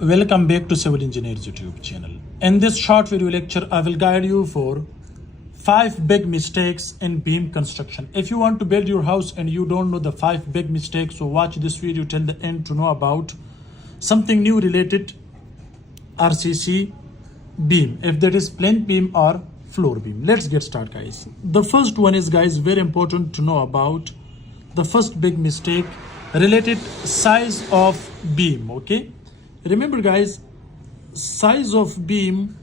Welcome back to Civil Engineers YouTube channel. In this short video lecture, I will guide you for 5 big mistakes in beam construction. If you want to build your house and you don't know the 5 big mistakes, so watch this video till the end to know about something new related RCC beam, if that is plain beam or floor beam. Let's get started, guys. The first one is, guys, very important to know about the first big mistake related size of beam. Okay, remember, guys, size of beam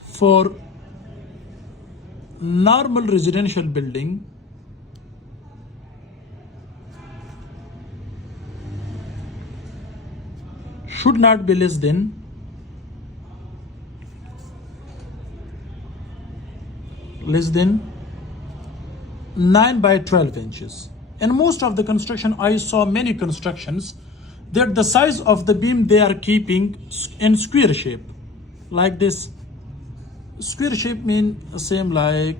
for normal residential building should not be less than 9 by 12 inches. In most of the construction, I saw many constructions that the size of the beam they are keeping in square shape, like this. Square shape mean same like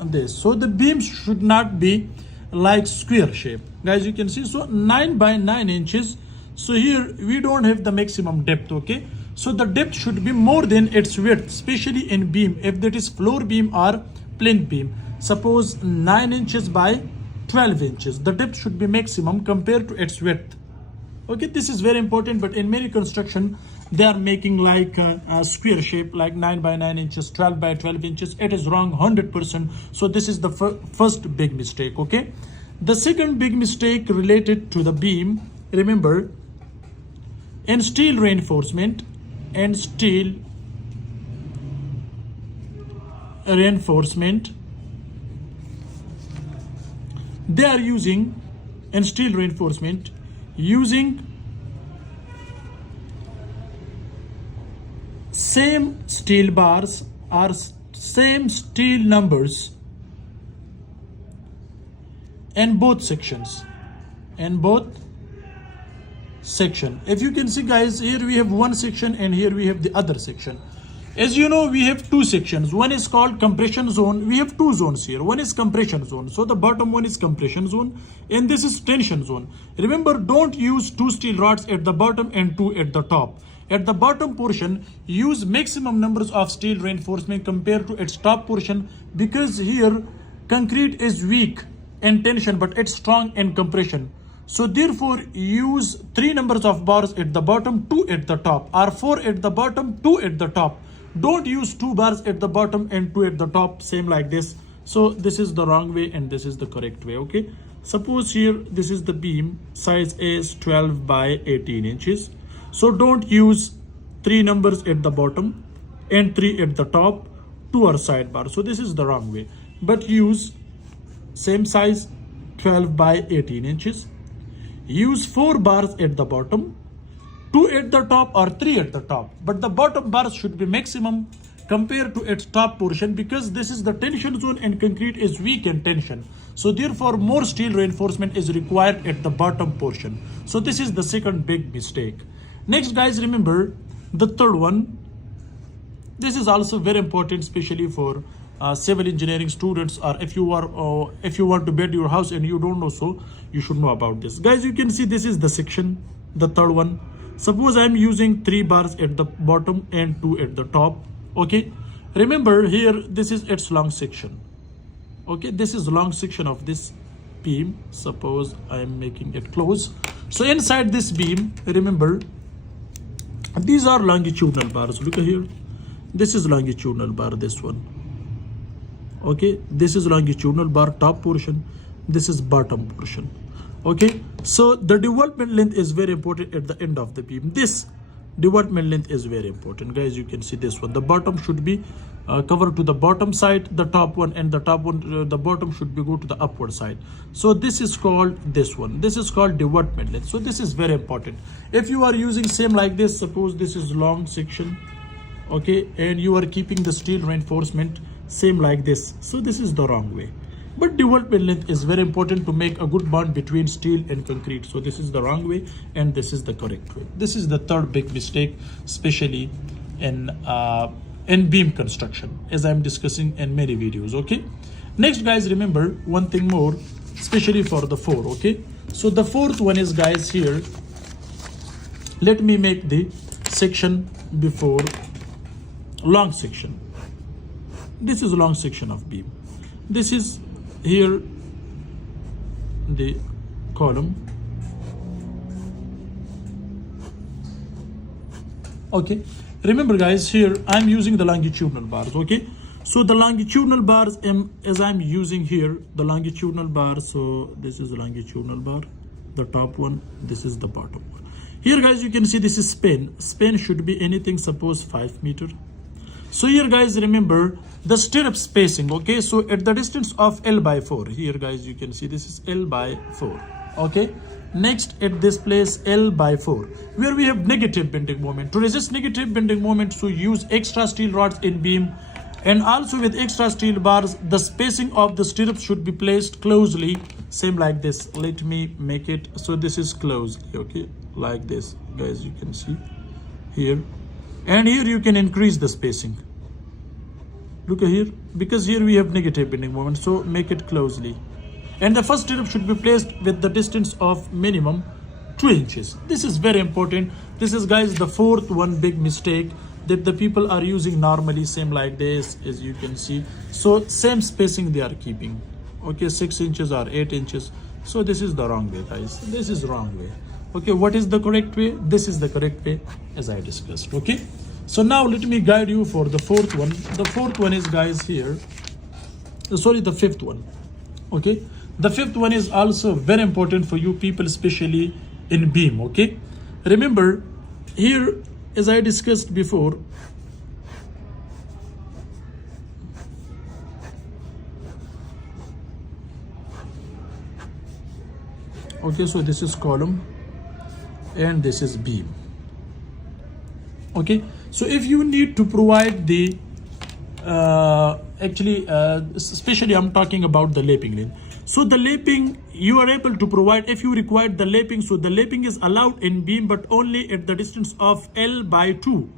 this. So the beam should not be like square shape, guys. You can see, so 9 by 9 inches. So here we don't have the maximum depth. Okay, so the depth should be more than its width, especially in beam, if that is floor beam or plain beam. Suppose 9 inches by 12 inches, the depth should be maximum compared to its width. Okay, this is very important, but in many construction they are making like a square shape, like 9 by 9 inches, 12 by 12 inches. It is wrong 100%. So this is the first big mistake. Okay, the second big mistake related to the beam, remember, in steel reinforcement they are using in steel reinforcement using same steel bars or same steel numbers in both sections. If you can see, guys, here we have one section and here we have the other section. As you know, we have two sections. One is called compression zone. We have two zones here. One is compression zone. So the bottom one is compression zone and this is tension zone. Remember, don't use 2 steel rods at the bottom and 2 at the top. At the bottom portion, use maximum numbers of steel reinforcement compared to its top portion, because here concrete is weak in tension but it's strong in compression. So therefore, use 3 numbers of bars at the bottom, 2 at the top, or 4 at the bottom, 2 at the top. Don't use 2 bars at the bottom and 2 at the top, same like this. So this is the wrong way and this is the correct way. Okay, suppose here this is the beam, size is 12 by 18 inches. So don't use 3 numbers at the bottom and 3 at the top, 2 are sidebar. So this is the wrong way, but use same size 12 by 18 inches. Use 4 bars at the bottom, 2 at the top or 3 at the top, but the bottom bars should be maximum compared to its top portion, because this is the tension zone and concrete is weak in tension. So therefore, more steel reinforcement is required at the bottom portion. So this is the second big mistake. Next, guys, remember the third one. This is also very important, especially for civil engineering students, or if you want to build your house and you don't know, so you should know about this. Guys, you can see this is the section, the third one. Suppose I am using 3 bars at the bottom and 2 at the top. Okay, remember here this is its long section. Okay, this is long section of this beam. Suppose I am making it close. So inside this beam, remember, these are longitudinal bars. Look here, this is longitudinal bar, this one. Okay, this is longitudinal bar, top portion, this is bottom portion. Okay, so the development length is very important at the end of the beam. This development length is very important, guys. You can see this one, the bottom should be covered to the bottom side, the top one, and the top one, the bottom should be go to the upward side. So this is called, this one, this is called development length. So this is very important. If you are using same like this, suppose this is long section, okay, and you are keeping the steel reinforcement same like this, so this is the wrong way. But development length is very important to make a good bond between steel and concrete. So this is the wrong way and this is the correct way. This is the third big mistake, especially in beam construction, as I'm discussing in many videos. Okay, next, guys, remember one thing more, especially for the 4. Okay, so the fourth one is, guys, here Let me make the section before long section. This is long section of beam. This is here the column. Okay, remember guys, here I'm using the longitudinal bars. Okay, so the longitudinal bars as I'm using here the longitudinal bar. So this is the longitudinal bar, the top one, this is the bottom one. Here guys, you can see this is span. Span should be anything, suppose 5 meter. So here guys, remember the stirrup spacing. Okay, so at the distance of L by 4, here guys you can see this is L by 4. Okay, next at this place L by 4, where we have negative bending moment. To resist negative bending moment, so use extra steel rods in beam, and also with extra steel bars the spacing of the stirrups should be placed closely, same like this. Let me make it so this is closely. Okay, like this guys, you can see here, and here you can increase the spacing. Look here, because here we have negative bending moment, so make it closely. And the first stirrup should be placed with the distance of minimum 2 inches. This is very important. This is guys the fourth one big mistake that the people are using normally, same like this, as you can see. So same spacing they are keeping. Okay, 6 inches or 8 inches. So this is the wrong way guys. This is wrong way. Okay, what is the correct way? This is the correct way as I discussed. Okay, so now let me guide you for the fourth one. The fourth one is guys here, sorry, the fifth one. Okay, the fifth one is also very important for you people, especially in beam. Okay, remember here as I discussed before, okay, so this is column and this is beam. Okay, so if you need to provide the especially I'm talking about the lapping lane. So the lapping you are able to provide if you require the lapping. So the lapping is allowed in beam, but only at the distance of L by 2,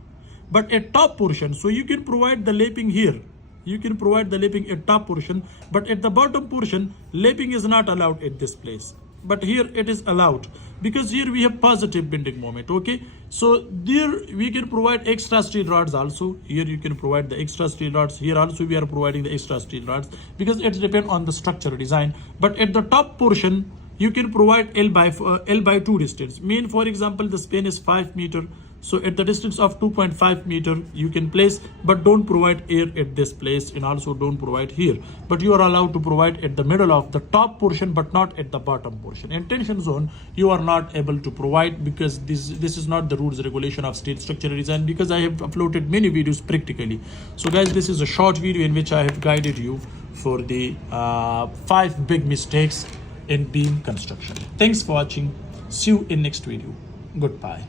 but at top portion. So you can provide the lapping here. You can provide the lapping at top portion, but at the bottom portion, lapping is not allowed at this place. But here it is allowed, because here we have positive bending moment. Okay, so there we can provide extra steel rods also. Here you can provide the extra steel rods. Here also we are providing the extra steel rods, because it depends on the structure design. But at the top portion you can provide L by 2 distance. Mean, for example, the span is 5 meter. So at the distance of 2.5 meter you can place, but don't provide air at this place, and also don't provide here. But you are allowed to provide at the middle of the top portion, but not at the bottom portion. In tension zone you are not able to provide, because this is not the rules regulation of steel structural design, because I have uploaded many videos practically. So guys, this is a short video in which I have guided you for the 5 big mistakes in beam construction. Thanks for watching. See you in next video. Goodbye.